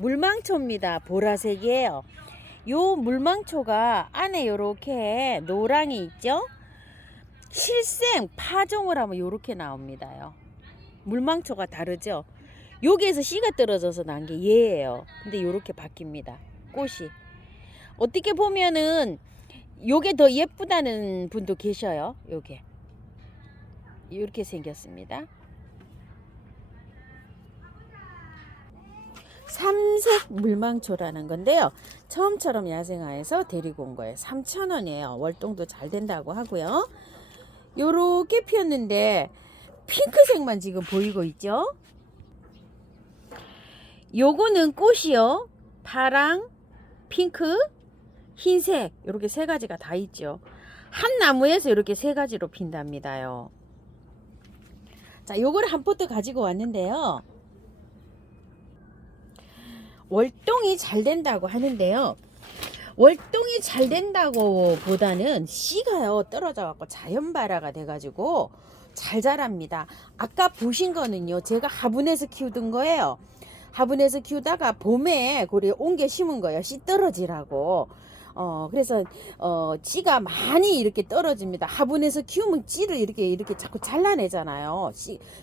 물망초입니다. 보라색이에요. 요 물망초가 안에 요렇게 노랑이 있죠. 실생 파종을 하면 요렇게 나옵니다요. 물망초가 다르죠. 여기에서 씨가 떨어져서 난 게 얘예요. 근데 요렇게 바뀝니다. 꽃이. 어떻게 보면은 요게 더 예쁘다는 분도 계셔요. 요게 이렇게 생겼습니다. 삼색 물망초라는 건데요. 처음처럼 야생화에서 데리고 온 거예요. 3,000원이에요. 월동도 잘 된다고 하고요. 요렇게 피었는데 핑크색만 지금 보이고 있죠. 요거는 꽃이요. 파랑, 핑크, 흰색 이렇게 세 가지가 다 있죠. 한 나무에서 이렇게 세 가지로 핀답니다요. 자, 요거를 한 포트 가지고 왔는데요. 월동이 잘 된다고 하는데요. 월동이 잘 된다고 보다는 씨가요 떨어져 갖고 자연 발화가 돼 가지고 잘 자랍니다. 아까 보신 거는요, 제가 화분에서 키우던 거예요. 화분에서 키우다가 봄에 고리 옮겨 심은 거예요. 씨 떨어지라고. 그래서 씨가 많이 이렇게 떨어집니다. 화분에서 키우면 씨를 이렇게 자꾸 잘라내잖아요.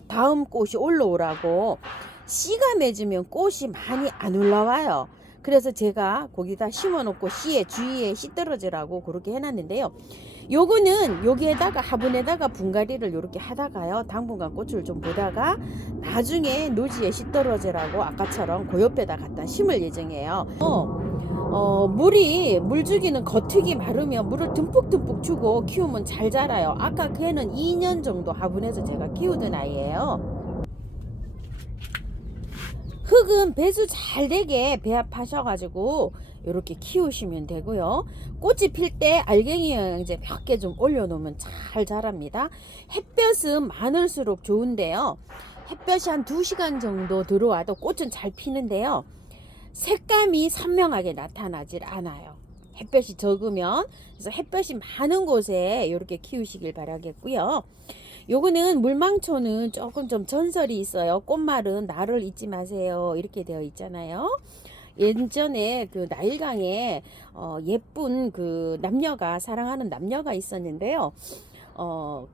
다음 꽃이 올라오라고. 씨가 맺으면 꽃이 많이 안 올라와요. 그래서 제가 거기다 심어 놓고 씨에 주위에 씨 떨어지라고 그렇게 해놨는데요. 요거는 여기에다가 화분에다가 분갈이를 이렇게 하다가요, 당분간 꽃을 좀 보다가 나중에 노지에 씨 떨어지라고 아까처럼 그 옆에다 갖다 심을 예정이에요. 물 주기는 겉흙이 마르면 물을 듬뿍듬뿍 주고 키우면 잘 자라요. 아까 걔는 2년 정도 화분에서 제가 키우던 아이예요. 흙은 배수 잘 되게 배합하셔가지고 이렇게 키우시면 되고요. 꽃이 필 때 알갱이 영양제 몇 개 좀 올려놓으면 잘 자랍니다. 햇볕은 많을수록 좋은데요. 햇볕이 한 2시간 정도 들어와도 꽃은 잘 피는데요. 색감이 선명하게 나타나질 않아요. 햇볕이 적으면. 그래서 햇볕이 많은 곳에 이렇게 키우시길 바라겠고요. 요거는 물망초는 조금 좀 전설이 있어요. 꽃말은 나를 잊지 마세요 이렇게 되어 있잖아요. 예전에 그 나일강에 예쁜 그 남녀가 사랑하는 남녀가 있었는데요.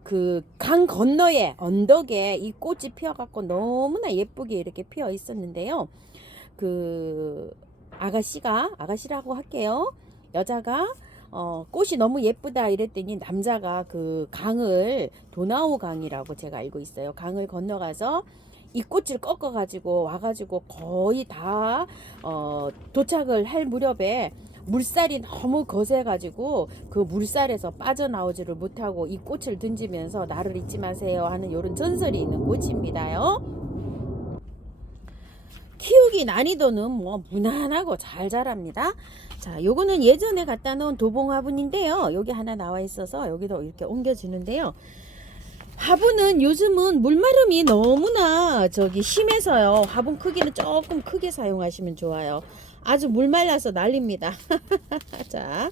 그 강 건너에 언덕에 이 꽃이 피어갖고 너무나 예쁘게 이렇게 피어 있었는데요. 그 아가씨라고 할게요. 여자가 꽃이 너무 예쁘다 이랬더니 남자가 그 강을, 도나우 강이라고 제가 알고 있어요. 강을 건너가서 이 꽃을 꺾어 가지고 와가지고 거의 다 도착을 할 무렵에 물살이 너무 거세 가지고 그 물살에서 빠져나오지를 못하고 이 꽃을 던지면서 나를 잊지 마세요 하는 이런 전설이 있는 꽃입니다요. 키우기 난이도는 뭐 무난하고 잘 자랍니다. 자, 요거는 예전에 갖다 놓은 도봉 화분인데요. 여기 하나 나와 있어서 여기도 이렇게 옮겨지는데요. 화분은 요즘은 물마름이 너무나 심해서요. 화분 크기는 조금 크게 사용하시면 좋아요. 아주 물 말라서 난립니다. 자,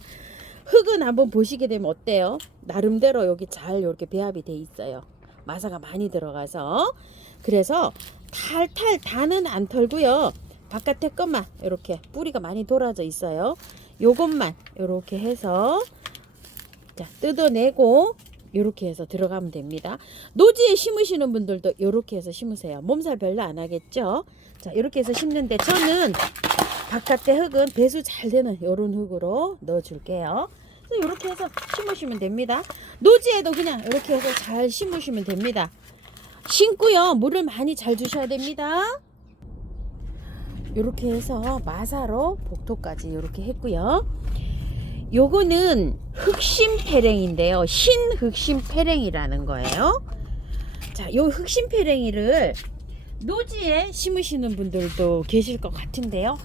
흙은 한번 보시게 되면 어때요? 나름대로 여기 잘 이렇게 배합이 돼 있어요. 마사가 많이 들어가서. 그래서 탈탈 다는 안 털고요. 바깥에 것만 이렇게 뿌리가 많이 돌아져 있어요. 요것만 이렇게 해서 자, 뜯어내고 이렇게 해서 들어가면 됩니다. 노지에 심으시는 분들도 이렇게 해서 심으세요. 몸살 별로 안 하겠죠. 자, 이렇게 해서 심는데 저는 바깥에 흙은 배수 잘 되는 이런 흙으로 넣어 줄게요. 이렇게 해서 심으시면 됩니다. 노지에도 그냥 이렇게 해서 잘 심으시면 됩니다. 심고요, 물을 많이 잘 주셔야 됩니다. 이렇게 해서 마사로 복토까지 이렇게 했고요. 요거는 흑심패랭인데요. 신흑심패랭이라는 거예요. 자, 요 흑심패랭이를 노지에 심으시는 분들도 계실 것 같은데요.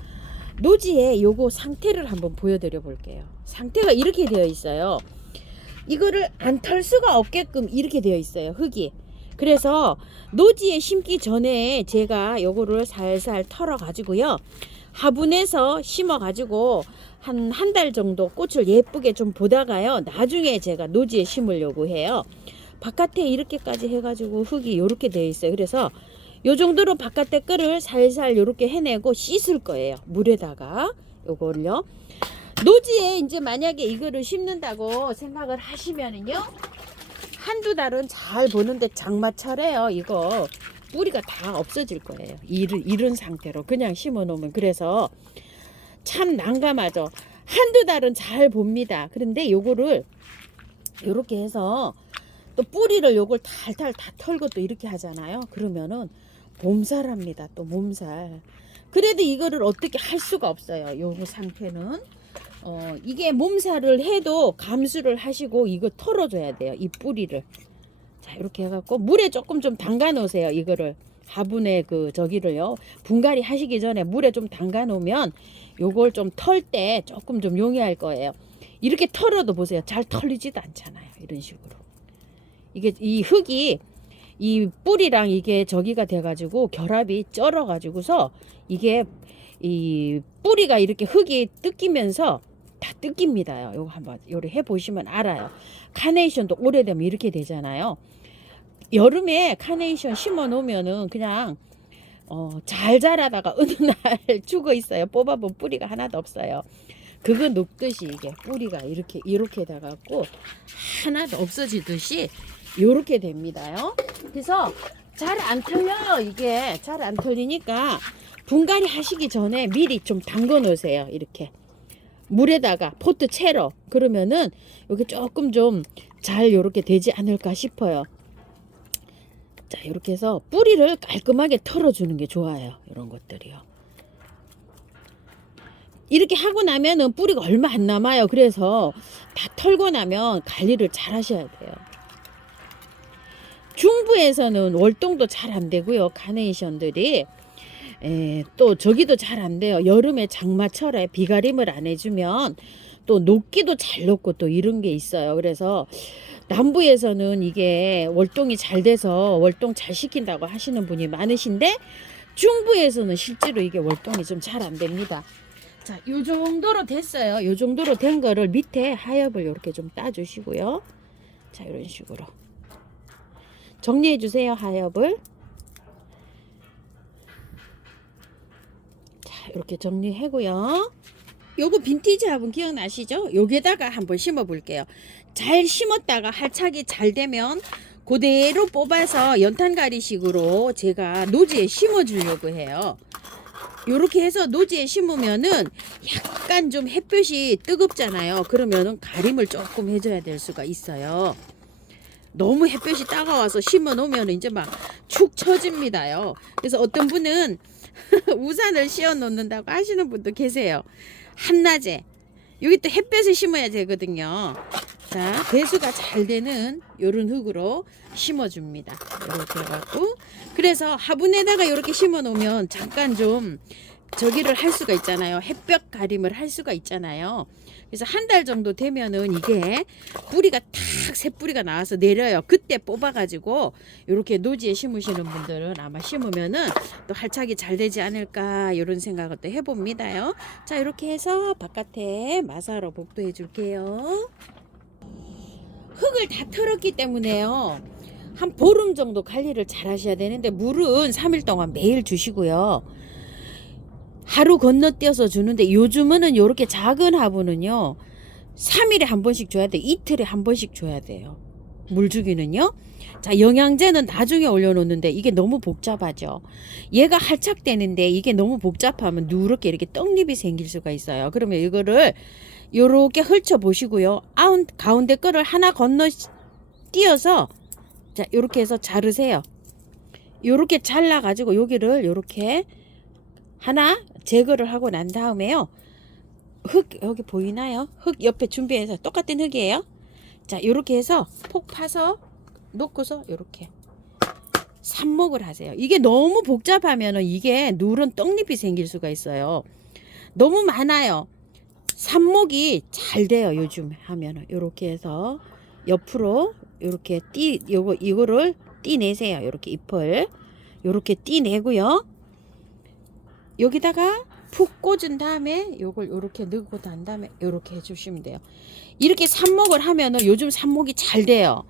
노지에 요거 상태를 한번 보여드려 볼게요. 상태가 이렇게 되어 있어요. 이거를 안 털 수가 없게끔 이렇게 되어 있어요, 흙이. 그래서 노지에 심기 전에 제가 요거를 살살 털어 가지고요, 화분에서 심어 가지고 한 달 정도 꽃을 예쁘게 좀 보다가요, 나중에 제가 노지에 심으려고 해요. 바깥에 이렇게까지 해가지고 흙이 이렇게 되어 있어요. 그래서 요 정도로 바깥에 거를 살살 요렇게 해내고 씻을 거예요. 물에다가 요거를요. 노지에 이제 만약에 이거를 심는다고 생각을 하시면은요, 한두 달은 잘 보는데 장마철에요, 이거 뿌리가 다 없어질 거예요. 이런 상태로 그냥 심어 놓으면. 그래서 참 난감하죠. 한두 달은 잘 봅니다. 그런데 요거를 요렇게 해서 또 뿌리를 요걸 탈탈 다 털고 또 이렇게 하잖아요. 그러면은 몸살합니다. 또 몸살. 그래도 이거를 어떻게 할 수가 없어요. 요 상태는 이게 몸살을 해도 감수를 하시고 이거 털어줘야 돼요. 이 뿌리를. 자, 이렇게 해갖고 물에 조금 좀 담가 놓으세요. 이거를 화분에 그 저기를요, 분갈이 하시기 전에 물에 좀 담가 놓으면 요걸 좀 털 때 조금 좀 용이할 거예요. 이렇게 털어도 보세요. 잘 털리지도 않잖아요. 이런 식으로. 이게 이 흙이 이 뿌리랑 이게 저기가 돼가지고 결합이 쩔어가지고서 이게 이 뿌리가 이렇게 흙이 뜯기면서 다 뜯깁니다요. 요거 한번 요래 해보시면 알아요. 카네이션도 오래되면 이렇게 되잖아요. 여름에 카네이션 심어 놓으면은 그냥 잘 자라다가 어느 날 죽어 있어요. 뽑아본 뿌리가 하나도 없어요. 그거 녹듯이 이게 뿌리가 이렇게 돼갖고 하나도 없어지듯이 요렇게 됩니다요. 그래서 잘 안 털려요. 이게 잘 안 털리니까 분갈이 하시기 전에 미리 좀 담궈 놓으세요. 이렇게 물에다가 포트 채로. 그러면은 여기 조금 좀 잘 요렇게 되지 않을까 싶어요. 자, 이렇게 해서 뿌리를 깔끔하게 털어주는 게 좋아요. 이런 것들이요. 이렇게 하고 나면은 뿌리가 얼마 안 남아요. 그래서 다 털고 나면 관리를 잘 하셔야 돼요. 중부에서는 월동도 잘 안 되고요. 카네이션들이. 또 저기도 잘 안 돼요. 여름에 장마철에 비가림을 안 해주면 또 녹기도 잘 녹고 또 이런 게 있어요. 그래서 남부에서는 이게 월동이 잘 돼서 월동 잘 시킨다고 하시는 분이 많으신데, 중부에서는 실제로 이게 월동이 좀 잘 안 됩니다. 자, 요 정도로 됐어요. 요 정도로 된 거를 밑에 하엽을 이렇게 좀 따주시고요. 자, 이런 식으로 정리해 주세요. 하엽을. 자, 이렇게 정리하고요. 요거 빈티지 화분 기억나시죠? 여기다가 한번 심어 볼게요. 잘 심었다가 할착이 잘 되면 그대로 뽑아서 연탄가리식으로 제가 노지에 심어 주려고 해요. 요렇게 해서 노지에 심으면은 약간 좀 햇볕이 뜨겁잖아요. 그러면은 가림을 조금 해줘야 될 수가 있어요. 너무 햇볕이 따가워서 심어 놓으면 이제 막 축 처집니다요. 그래서 어떤 분은 우산을 씌워 놓는다고 하시는 분도 계세요. 한낮에 여기 또 햇볕에 심어야 되거든요. 자, 배수가 잘 되는 요런 흙으로 심어 줍니다. 이렇게 해갖고, 그래서 화분에다가 이렇게 심어 놓으면 잠깐 좀 저기를 할 수가 있잖아요. 햇볕 가림을 할 수가 있잖아요. 그래서 한 달 정도 되면은 이게 뿌리가 탁 새 뿌리가 나와서 내려요. 그때 뽑아가지고 이렇게 노지에 심으시는 분들은 아마 심으면은 또 할착이 잘 되지 않을까 이런 생각을 또 해봅니다요. 자, 이렇게 해서 바깥에 마사로 복도해 줄게요. 흙을 다 털었기 때문에요, 한 보름 정도 관리를 잘 하셔야 되는데 물은 3일 동안 매일 주시고요. 하루 건너뛰어서 주는데 요즘은 이렇게 작은 화분은요 3일에 한 번씩 줘야 돼. 이틀에 한 번씩 줘야 돼요. 물 주기는요. 자, 영양제는 나중에 올려놓는데 이게 너무 복잡하죠. 얘가 할착되는데 이게 너무 복잡하면 누렇게 이렇게 떡잎이 생길 수가 있어요. 그러면 이거를 요렇게 펼쳐 보시고요. 가운데 거를 하나 건너 띄어서, 자, 요렇게 해서 자르세요. 요렇게 잘라 가지고 여기를 요렇게 하나 제거를 하고 난 다음에요, 흙 여기 보이나요? 흙 옆에 준비해서 똑같은 흙이에요. 자, 요렇게 해서 폭 파서 놓고서 요렇게 삽목을 하세요. 이게 너무 복잡하면은 이게 누런 떡잎이 생길 수가 있어요. 너무 많아요. 삽목이 잘 돼요. 요즘 하면은 요렇게 해서 옆으로 요렇게 이거를 띠내세요. 요렇게 잎을 요렇게 띠내고요. 여기다가 푹 꽂은 다음에 요걸 요렇게 넣고 난 다음에 요렇게 해주시면 돼요. 이렇게 삽목을 하면은 요즘 삽목이 잘 돼요.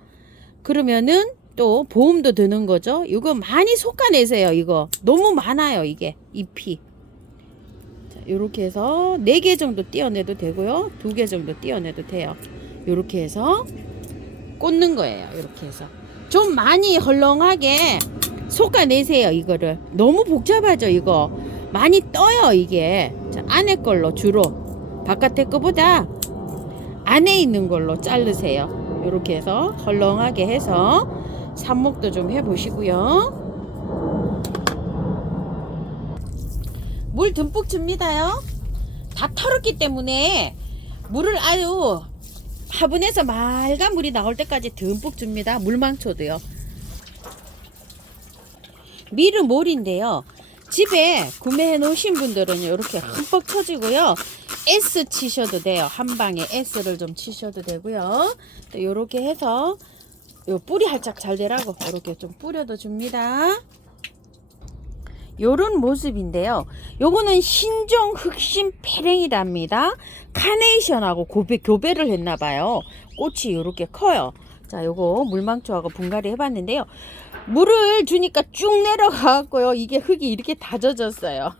그러면은 또 보험도 드는 거죠. 이거 많이 솎아내세요. 이거 너무 많아요. 이게 잎이. 자, 요렇게 해서 4개 정도 띄어내도 되고요. 2개 정도 띄어내도 돼요. 요렇게 해서 꽂는 거예요. 이렇게 해서 좀 많이 헐렁하게 솎아내세요. 이거를 너무 복잡하죠. 이거 많이 떠요. 이게. 자, 안에 걸로 주로 바깥에 거보다 안에 있는 걸로 자르세요. 이렇게 해서 헐렁하게 해서 삽목도 좀 해보시고요. 물 듬뿍 줍니다요. 다 털었기 때문에 물을 아주 화분에서 맑은 물이 나올 때까지 듬뿍 줍니다. 물망초도요. 미르몰인데요. 집에 구매해 놓으신 분들은 이렇게 흠뻑 쳐지고요. S 치셔도 돼요. 한 방에 S를 좀 치셔도 되고요. 또 이렇게 해서 요 뿌리 활짝 잘 되라고 이렇게 좀 뿌려도 줍니다. 요런 모습인데요. 요거는 신종 흑심 페랭이랍니다. 카네이션하고 교배를 했나봐요. 꽃이 요렇게 커요. 자, 요거 물망초하고 분갈이 해봤는데요. 물을 주니까 쭉 내려가고요. 이게 흙이 이렇게 다져졌어요.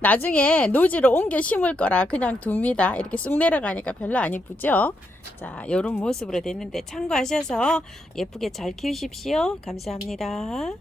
나중에 노지로 옮겨 심을 거라 그냥 둡니다. 이렇게 쑥 내려가니까 별로 안 이쁘죠? 자, 요런 모습으로 됐는데 참고하셔서 예쁘게 잘 키우십시오. 감사합니다.